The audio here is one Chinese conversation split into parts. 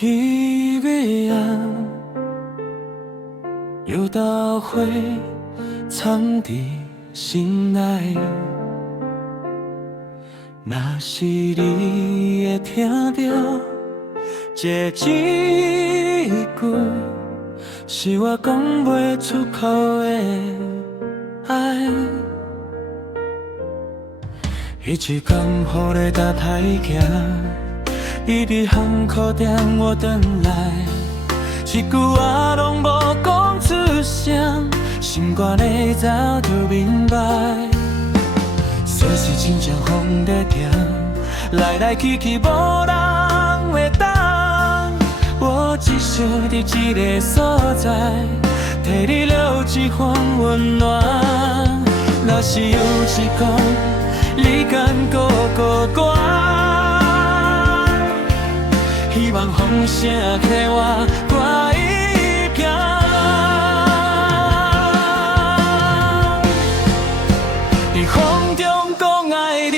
天月暗，有道花藏伫心内。若是你会听到这一句，是我讲袂出口的爱。彼一天雨咧搭台行，伊伫巷口等我回来，一句话拢无讲出声，心肝咧早就明白。说是真正风在痛，来来去去无人会等。我只想伫这个所在，替你留一份温暖。若是有一天你敢孤单，希望风声替我挂一片。在风中讲爱你，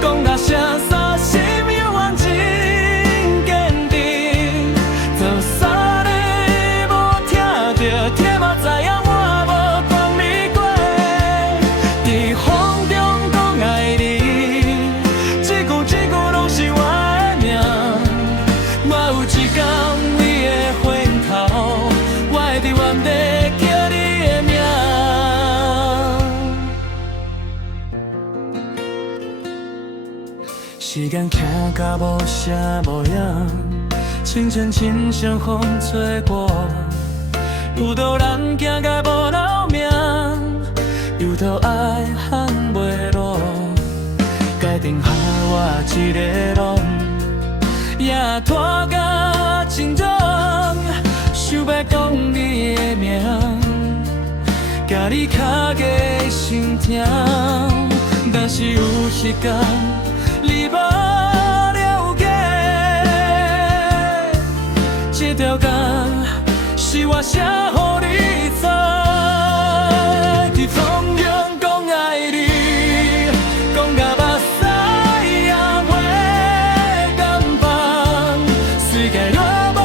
讲到声沙心永远真坚定。就算你无听到，天嘛知影我无讲你过。在风中讲爱你，一句一句拢是我的命。我有一天你的回头，我会伫原地叫你的名。时间行到无声无影，清晨亲像风吹过，有道人行到无留名，有道爱喊袂落。决定下我一个人，也拖到真重，想要讲你的名，甲你脚加心痛。但是有一天你无了解，这条街是我写予你知。在风中讲爱你，讲到目屎也会感动。世界若无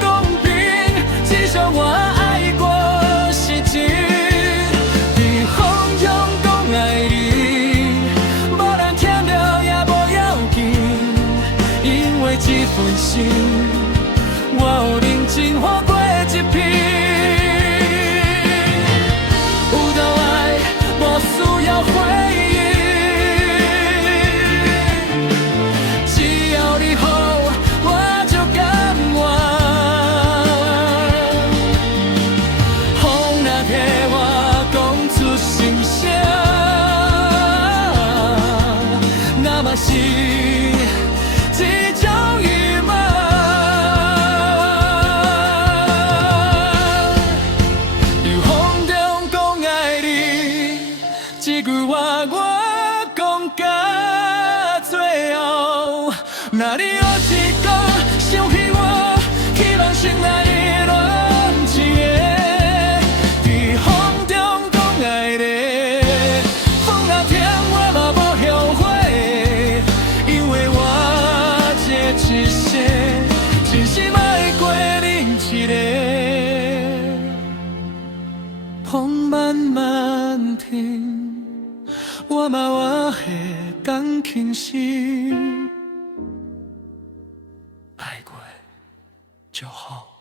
公平，至少我爱过是真。在风中讲爱你，无人听到也无要紧，因为这份心，我有认真活过一遍。有道爱无需要回应，只要你好，我就甘愿。风若替我讲出心声，那嘛是一种预望。在风中讲爱你，这句话我讲到最后。若你有一天想起我，希望醒来的拢一个。在风中讲爱你，风若停我嘛无后悔，因为我这一生真心爱过恁一个。风慢慢停，我嘛我会当轻心，爱过就好。